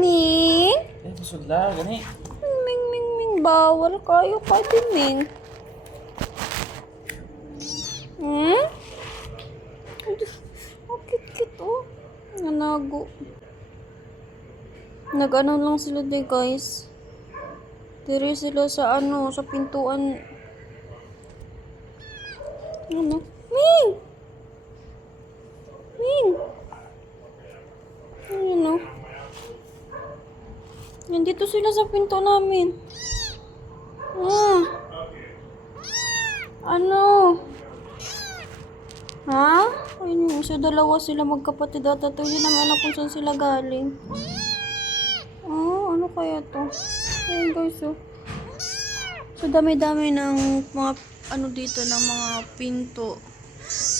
Ming? Masudla, gani. Ming, bawal kayo kay Ming. Oh, cute, oh. Nanago. Nag-ano lang sila di guys. Diri sila sa sa pintuan. Ano? Ming! Ming! Ano? Nandito sila sa pinto namin. Ano? Ha? Ayun, so dalawa sila magkapatid at ito. Hindi namin alam kung saan sila galing. Ano kaya to? Ayun guys, oh. So dami-dami ng mga dito ng mga pinto.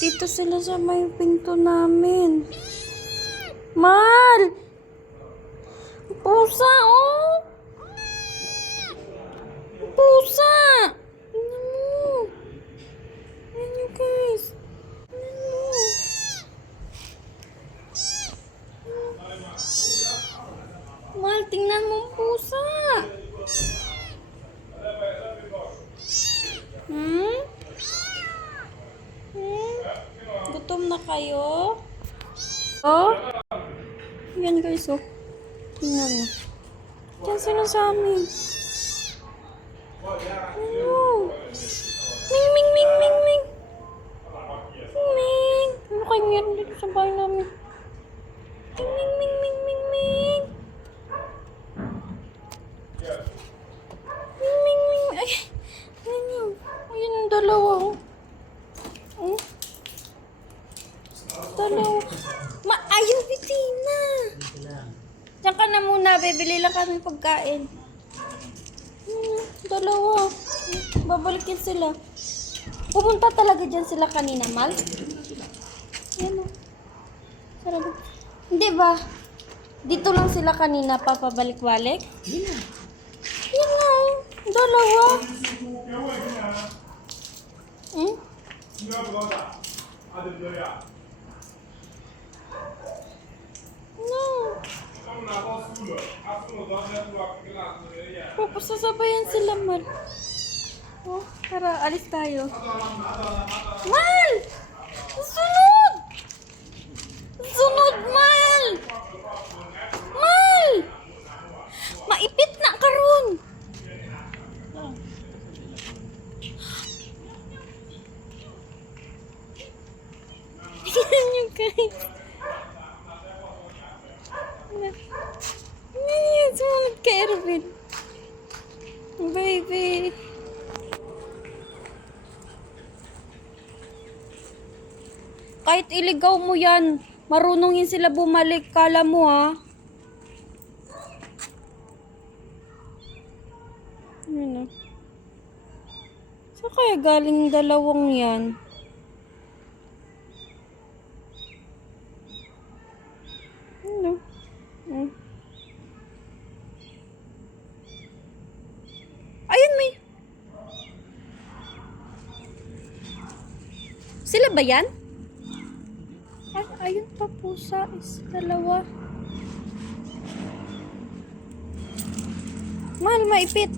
Dito sila sa may pinto namin. Mal! Pusa, oh! Pusa! Tingnan mo. Ayan nyo guys. Mal, tingnan mo ang pusa. Gutom na kayo? Oh? Yan guys, oh. Tingnan mo. Yan sila sa amin. Ano? Ming! Ming! Ano kayo meron dito sa bahay namin? Ming! Ay! Ayun. Ayun ang dalawa, oh. Dalawa. Ayun, Bitina. Diyan ka na muna, bibili lang kami pagkain. Dalawa. Babalikin sila. Pumunta talaga dyan sila kanina, Mal? Yan o. Sarap. Hindi ba? Dito lang sila kanina, papabalik-balik? Yan na o. Dalawa. Papasasabayan sila, Mal. Oh, tara, alis tayo. Mal! Sunod! Sunod, Mal! Mal! Maipit na karon. Tingnan nyo, guys. Sumunod ka, Erwin. Baby. Kahit iligaw mo yan, marunong yun sila bumalik. Kala mo, ha? Ano? Saan kaya galing dalawang yan? Ano? Ayun, may... Sila ba yan? Ayun pa, pusa. Dalawa. Mal, maipit.